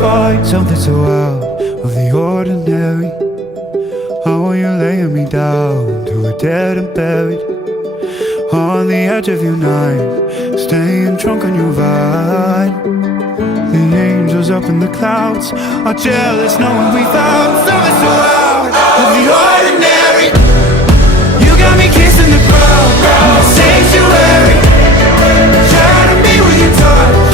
find something so out of the ordinary. How are you laying me down to a dead and buried on the edge of your night, staying drunk on your vine. The angels up in the clouds are jealous knowing we found something so out of the ordinary. You got me kissing the ground in the sanctuary, trying to be with your touch.